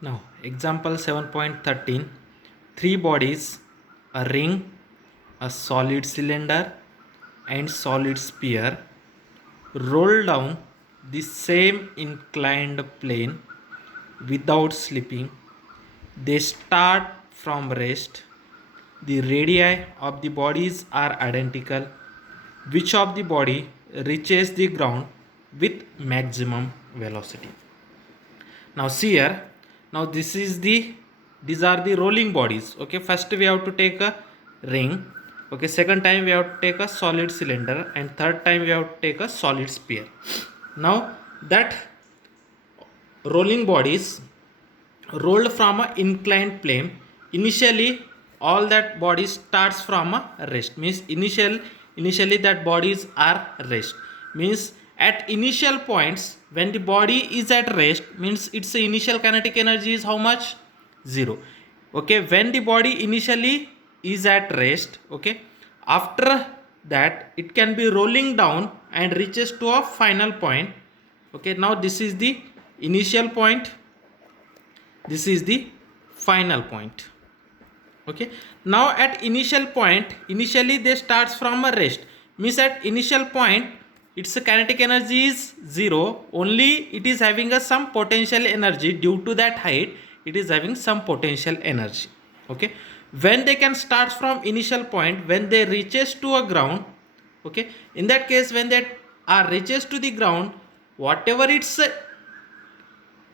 Now, example 7.13, three bodies, a ring, a solid cylinder, and solid sphere roll down the same inclined plane without slipping. They start from rest. The radii of the bodies are identical. Which of the body reaches the ground with maximum velocity? Now see here, now these are the rolling bodies. Okay, first we have to take a ring. Okay, second time we have to take a solid cylinder, and third time we have to take a solid sphere. Now that rolling bodies rolled from a inclined plane, initially all that body starts from a rest, means initially that bodies are rest, means at initial points when the body is at rest, means its initial kinetic energy is how much? Zero. Okay, when the body initially is at rest, okay, after that it can be rolling down and reaches to a final point. Okay, now this is the initial point, this is the final point. Okay, now at initial point, initially they starts from a rest, means at initial point its kinetic energy is zero, only it is having a some potential energy due to that height, it is having some potential energy. Okay, when they can start from initial point, when they reaches to a ground, okay, in that case when they are reaches to the ground, whatever its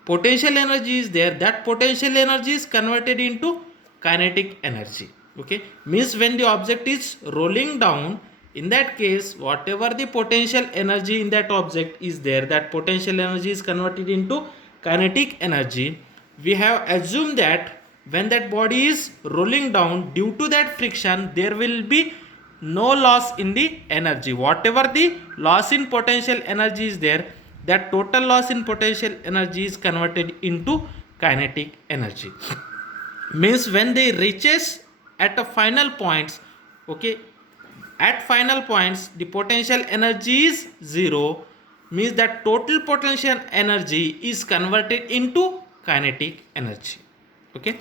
potential energy is there, that potential energy is converted into kinetic energy. Okay, means when the object is rolling down, in that case whatever the potential energy in that object is there, that potential energy is converted into kinetic energy. We have assumed that when that body is rolling down, due to that friction there will be no loss in the energy. Whatever the loss in potential energy is there, that total loss in potential energy is converted into kinetic energy. Means when they reaches at a final points, okay, at final points the potential energy is zero, means that total potential energy is converted into kinetic energy. Okay,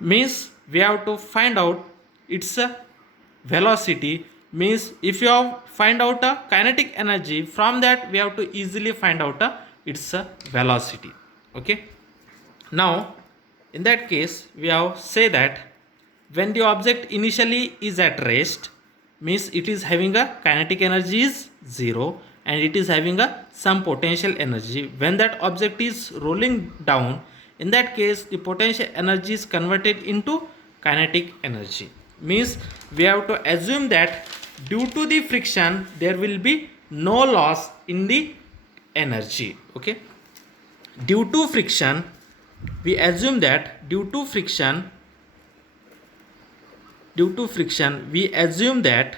means we have to find out its velocity, means if you have find out a kinetic energy, from that we have to easily find out its velocity. Okay, now in that case we have say that when the object initially is at rest, means it is having a kinetic energy is zero and it is having a some potential energy. When that object is rolling down, in that case the potential energy is converted into kinetic energy, means we have to assume that due to the friction there will be no loss in the energy. Okay, due to friction, we assume that due to friction we assume that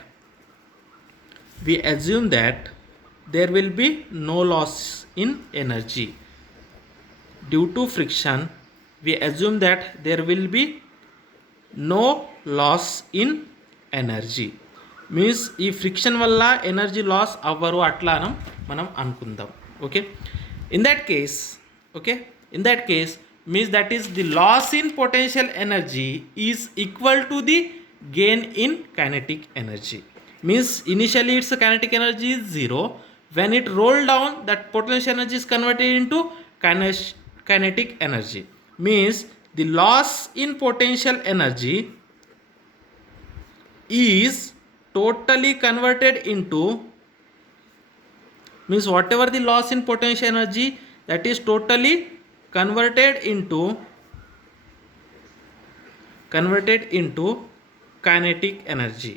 there will be no loss in energy. Due to friction we assume that there will be no loss in energy, means ఈ friction వల్ల energy loss అవ్వరు అట్లా మనం అనుకుందాం. Okay, in that case, okay, in that case means that is the loss in potential energy is equal to the gain in kinetic energy. Means initially its kinetic energy is zero, when it roll down that potential energy is converted into kinetic energy, means the loss in potential energy is totally converted into, means whatever the loss in potential energy, that is totally converted into kinetic energy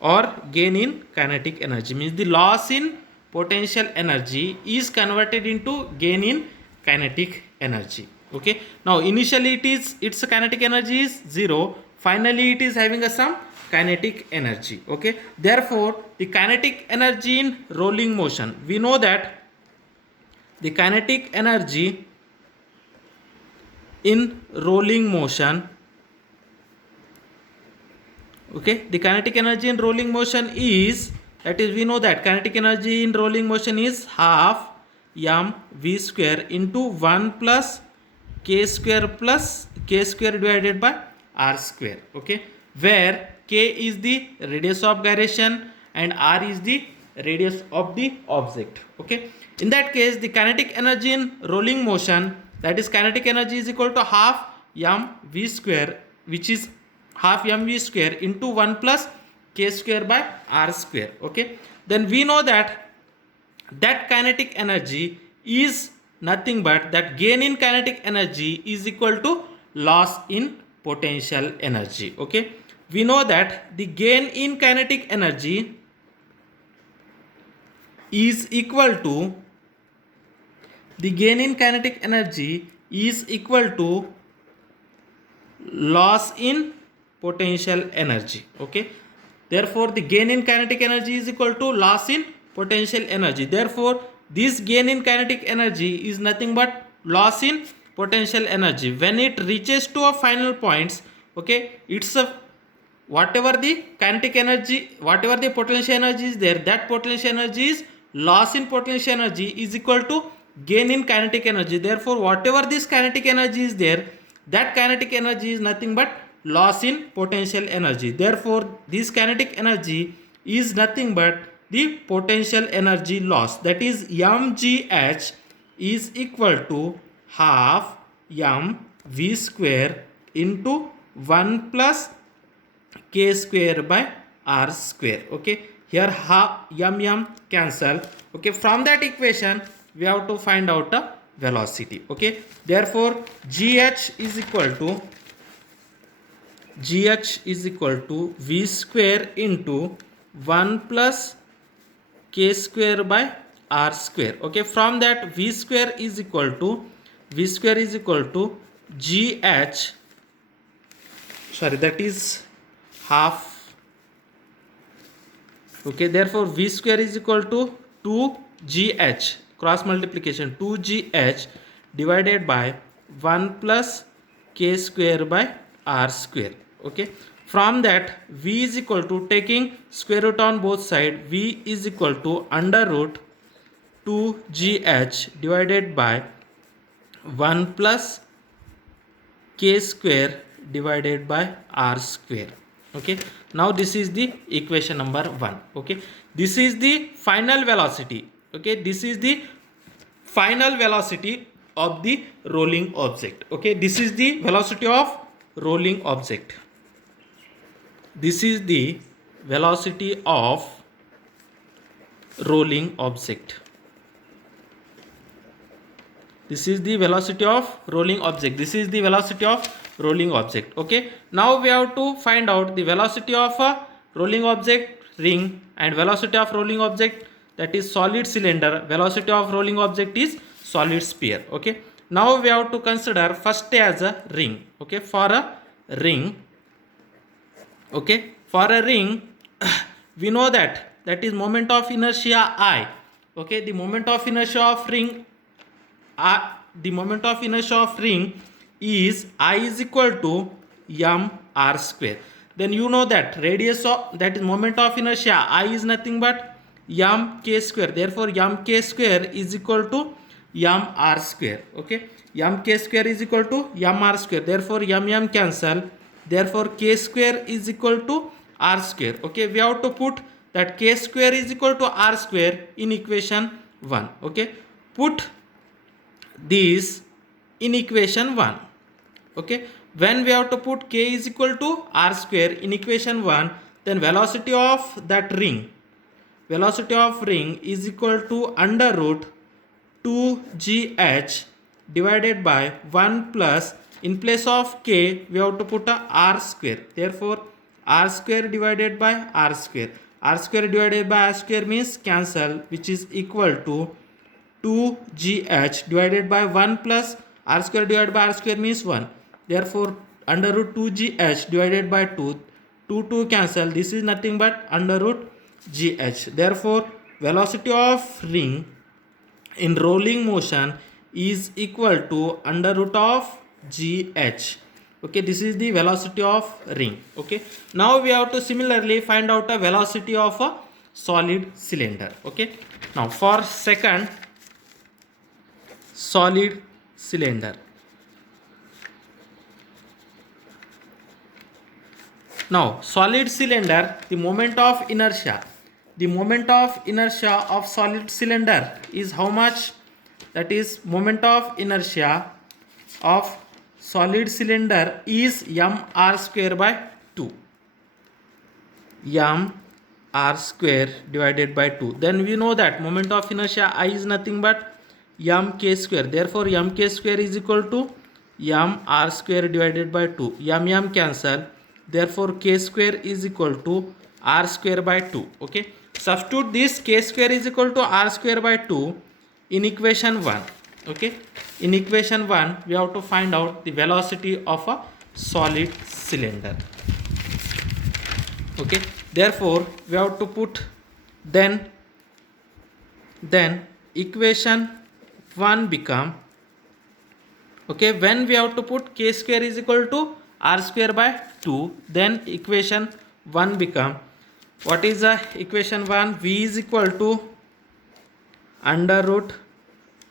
or gain in kinetic energy, means the loss in potential energy is converted into gain in kinetic energy. Okay, now initially its kinetic energy is zero, finally it is having a some kinetic energy. Okay, therefore the kinetic energy in rolling motion, we know that the kinetic energy in rolling motion, okay, the kinetic energy in rolling motion is, that is we know that kinetic energy in rolling motion is half m v square into 1 plus k square plus k square divided by r square. Okay, where k is the radius of gyration and r is the radius of the object. Okay, in that case the kinetic energy in rolling motion, that is kinetic energy, is equal to half mv square, which is half mv square into 1 plus k square by r square. Okay, then we know that kinetic energy is nothing but that gain in kinetic energy is equal to loss in potential energy. Okay, we know that the gain in kinetic energy is equal to loss in potential energy. Okay, therefore the gain in kinetic energy is equal to loss in potential energy. Therefore this gain in kinetic energy is nothing but loss in potential energy when it reaches to a final points. Okay, it's a whatever the kinetic energy, whatever the potential energy is there, that potential energy is loss in potential energy is equal to gain in kinetic energy. Therefore whatever this kinetic energy is there, that kinetic energy is nothing but loss in potential energy. Therefore this kinetic energy is nothing but the potential energy loss, that is mgh is equal to half mv square into 1 plus k square by r square. Okay, here half cancel. Okay, from that equation we have to find out the velocity. Okay, therefore gh is equal to v square into 1 plus k square by r square. Okay, from that v square is equal to gh, sorry, that is half. Okay, therefore v square is equal to 2gh, cross multiplication, 2gh divided by 1 plus k square by r square. Okay, from that v is equal to, taking square root on both sides, v is equal to under root 2gh divided by 1 plus k square divided by r square. Okay, now this is the equation number 1. Okay, this is the final velocity. Okay, this is the final velocity of the rolling object. Okay, this is the velocity of rolling object. This is the velocity of rolling object. This is the velocity of rolling object. This is the velocity of rolling object. Okay, now we have to find out the velocity of a rolling object ring and velocity of rolling object, that is solid cylinder. Velocity of rolling object is solid sphere. Okay, now we have to consider first as a ring. Okay, for a ring, okay, for a ring we know that is moment of inertia I. Okay, the moment of inertia of ring is I is equal to m r square. Then you know that radius of, that is moment of inertia I, is nothing but m k square. Therefore m k square is equal to m r square. Okay, m k square is equal to m r square. Therefore m cancel. Therefore k square is equal to r square. Okay, we have to put that k square is equal to r square in equation 1. Okay, put this in equation 1. Okay, when we have to put k is equal to r square in equation 1, then velocity of that ring, is equal to under root 2gh divided by 1 plus, in place of k we have to put a r square. Therefore r square divided by r square. R square divided by r square means cancel, which is equal to 2gh divided by 1 plus r square divided by r square means 1. Therefore under root 2gh divided by 2 cancel. This is nothing but under root gh. Therefore velocity of ring in rolling motion is equal to under root of gh. Okay, this is the velocity of ring. Okay, now we have to similarly find out a velocity of a solid cylinder. Okay, now for second solid cylinder, Now, solid cylinder, the moment of inertia. The moment of inertia of solid cylinder is how much? That is, moment of inertia of solid cylinder is mr square by 2. mr square divided by 2. Then we know that moment of inertia I is nothing but mk square. Therefore, mk square is equal to mr square divided by 2. M cancel. Therefore, k square is equal to r square by 2. Okay. Substitute this k square is equal to r square by 2 in equation 1. Okay. In equation 1, we have to find out the velocity of a solid cylinder. Okay. Therefore, we have to put then equation 1 become, okay, when we have to put k square is equal to r square by 2, then equation 1 become, what is the equation 1? V is equal to under root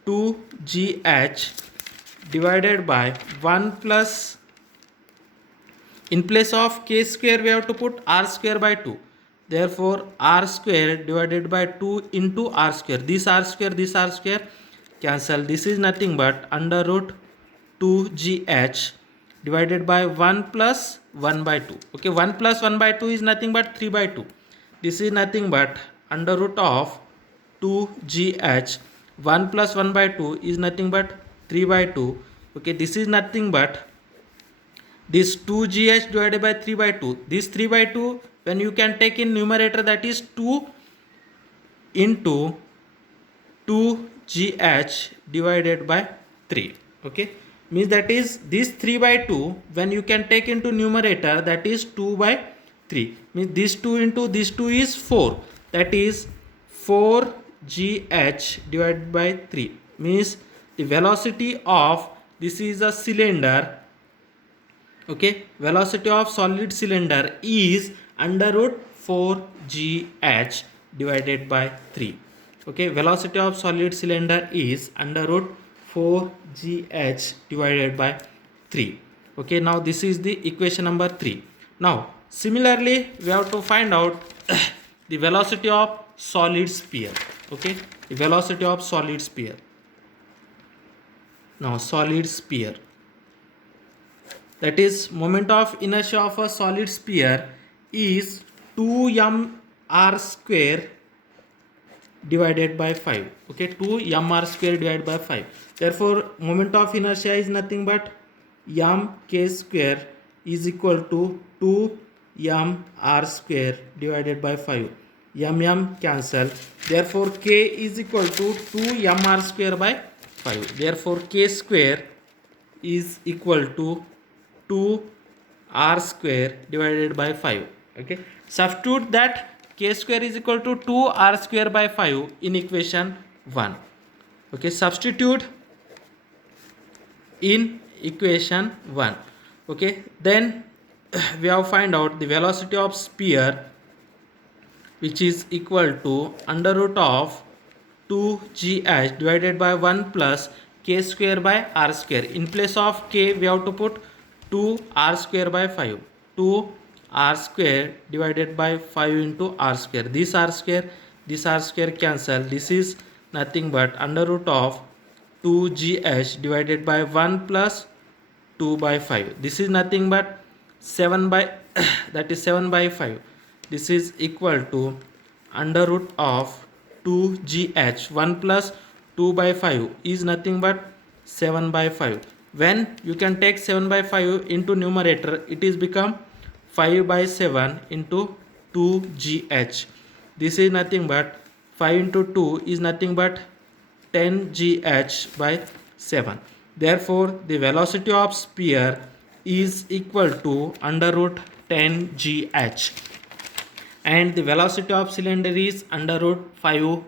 2gh divided by 1 plus, in place of k square we have to put r square by 2. Therefore, r square divided by 2 into r square. This r square cancel. This is nothing but under root 2gh divided by 1 plus 1 by 2. Okay, 1 plus 1 by 2 is nothing but 3 by 2. This is nothing but under root of 2gh. 1 plus 1 by 2 is nothing but 3 by 2. Okay, this is nothing but this 2gh divided by 3 by 2. This 3 by 2, when you can take in numerator, that is 2 into 2gh divided by 3. Okay, means that is this 3 by 2, when you can take into numerator, that is 2 by 3. Means this 2 into this 2 is 4. That is 4gh divided by 3. Means the velocity of, this is a cylinder. Okay, velocity of solid cylinder is under root 4gh divided by 3. Okay, velocity of solid cylinder is under root 4gh divided by 3. Okay, now this is the equation number 3. Now, similarly, we have to find out the velocity of solid sphere. Okay, the velocity of solid sphere. Now, solid sphere, that is, moment of inertia of a solid sphere is 2mr square divided by 5. Okay, 2mr square divided by 5. Therefore, moment of inertia is nothing but mk square is equal to 2mr square divided by 5. Cancel. Therefore, k is equal to 2mr square by 5. Therefore, k square is equal to 2r square divided by 5. Okay, substitute that k square is equal to 2r square by 5 in equation 1. Okay, substitute in equation 1. Okay, then we have find out the velocity of sphere, which is equal to under root of 2gh divided by 1 plus k square by r square. In place of k, we have to put 2r square by 5. 2r square divided by 5 into r square. This r square cancel. This is nothing but under root of 2gh divided by 1 plus 2 by 5. This is nothing but 7 by that is 7 by 5. This is equal to under root of 2gh. 1 plus 2 by 5 is nothing but 7 by 5. When you can take 7 by 5 into numerator, it is become 5 by 7 into 2gh. This is nothing but 5 into 2 is nothing but 10gh by 7. Therefore, the velocity of sphere is equal to under root 10gh. And the velocity of cylinder is under root 4gh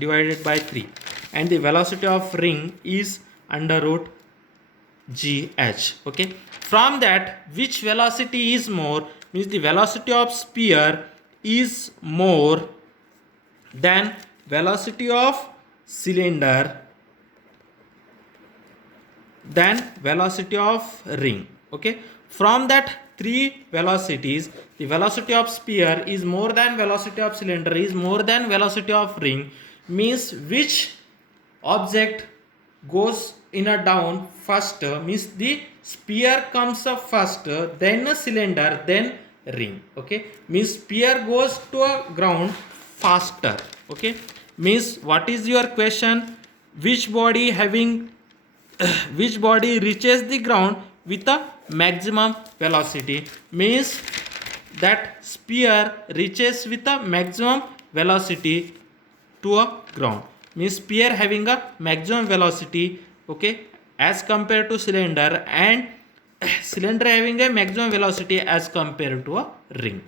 divided by 3. And the velocity of ring is under root gh. Okay, from that, which velocity is more? Means the velocity of sphere is more than velocity of cylinder than velocity of ring. Okay, From that three velocities, the velocity of sphere is more than velocity of cylinder is more than velocity of ring, means which object goes in a down first, means the sphere comes up first, then a cylinder, then ring. Okay, means sphere goes to a ground faster. Okay, means what is your question? Which body having which body reaches the ground with a maximum velocity? Means that sphere reaches with a maximum velocity to a ground, means sphere having a maximum velocity, okay, as compared to cylinder, and cylinder having a maximum velocity as compared to a ring.